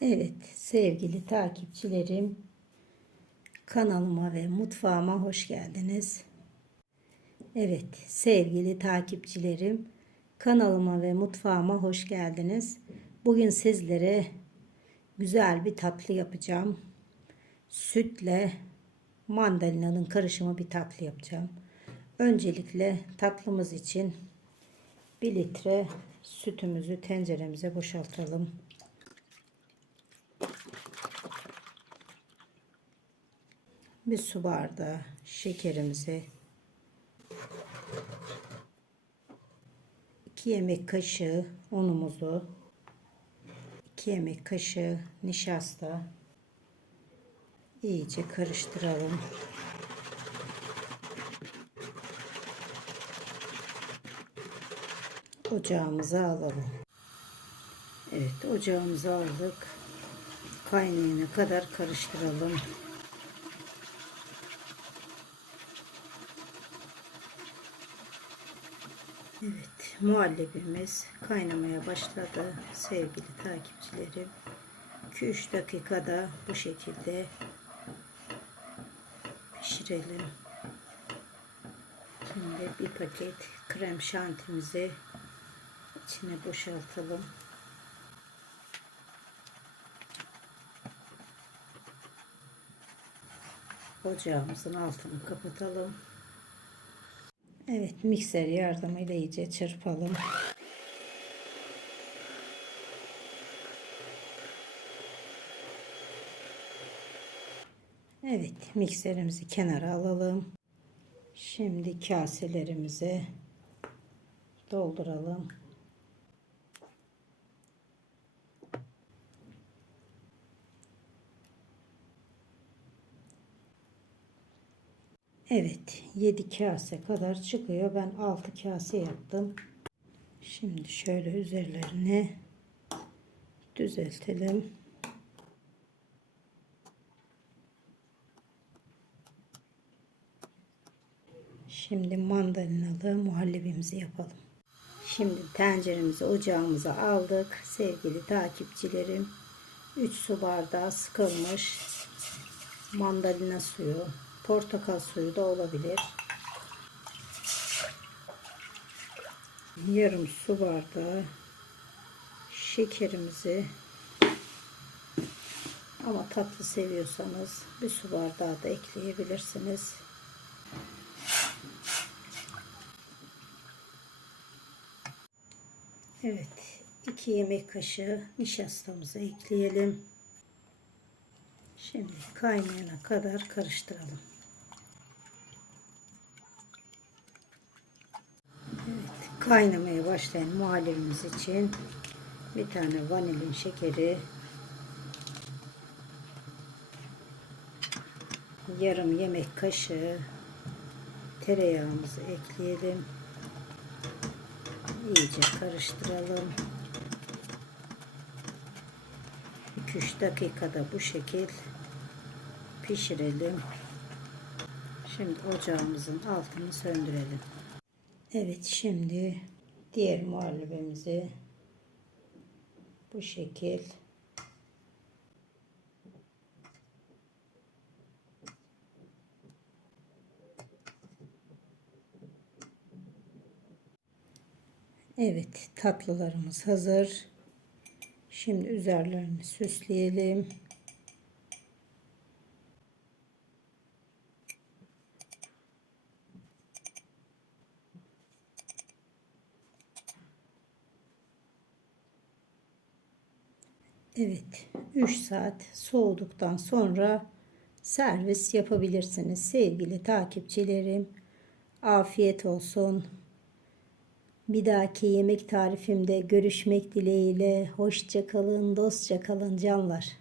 Evet sevgili takipçilerim kanalıma ve mutfağıma hoş geldiniz. Evet sevgili takipçilerim kanalıma ve mutfağıma hoş geldiniz. Bugün sizlere güzel bir tatlı yapacağım. Sütle mandalinanın karışımı bir tatlı yapacağım. Öncelikle tatlımız için 1 litre sütümüzü tenceremize boşaltalım. Bir su bardağı şekerimizi 2 yemek kaşığı unumuzu 2 yemek kaşığı nişasta iyice karıştıralım. Ocağımıza alalım. Evet ocağımıza aldık. Kaynayana kadar karıştıralım. Evet, muhallebimiz kaynamaya başladı sevgili takipçilerim. 2-3 dakikada bu şekilde pişirelim. Şimdi bir paket krem şantimizi içine boşaltalım. Ocağımızın altını kapatalım. Evet mikser yardımıyla iyice çırpalım. Evet mikserimizi kenara alalım. Şimdi kaselerimizi dolduralım. Evet 7 kase kadar çıkıyor. Ben 6 kase yaptım. Şimdi şöyle üzerlerine düzeltelim. Şimdi mandalinalı muhallebimizi yapalım. Şimdi tenceremizi ocağımıza aldık. Sevgili takipçilerim 3 su bardağı sıkılmış mandalina suyu portakal suyu da olabilir. Yarım su bardağı şekerimizi ama tatlı seviyorsanız bir su bardağı da ekleyebilirsiniz. Evet, 2 yemek kaşığı nişastamızı ekleyelim. Şimdi kaynayana kadar karıştıralım. Evet, kaynamaya başlayan muhallebimiz için bir tane vanilin şekeri, yarım yemek kaşığı tereyağımızı ekleyelim. İyice karıştıralım. 2-3 dakikada bu şekil pişirelim. Şimdi ocağımızın altını söndürelim. Evet şimdi diğer muhallebimizi bu şekil Evet tatlılarımız hazır. Şimdi üzerlerini süsleyelim. Evet 3 saat soğuduktan sonra servis yapabilirsiniz sevgili takipçilerim. Afiyet olsun. Bir dahaki yemek tarifimde görüşmek dileğiyle. Hoşça kalın, dostça kalın canlar.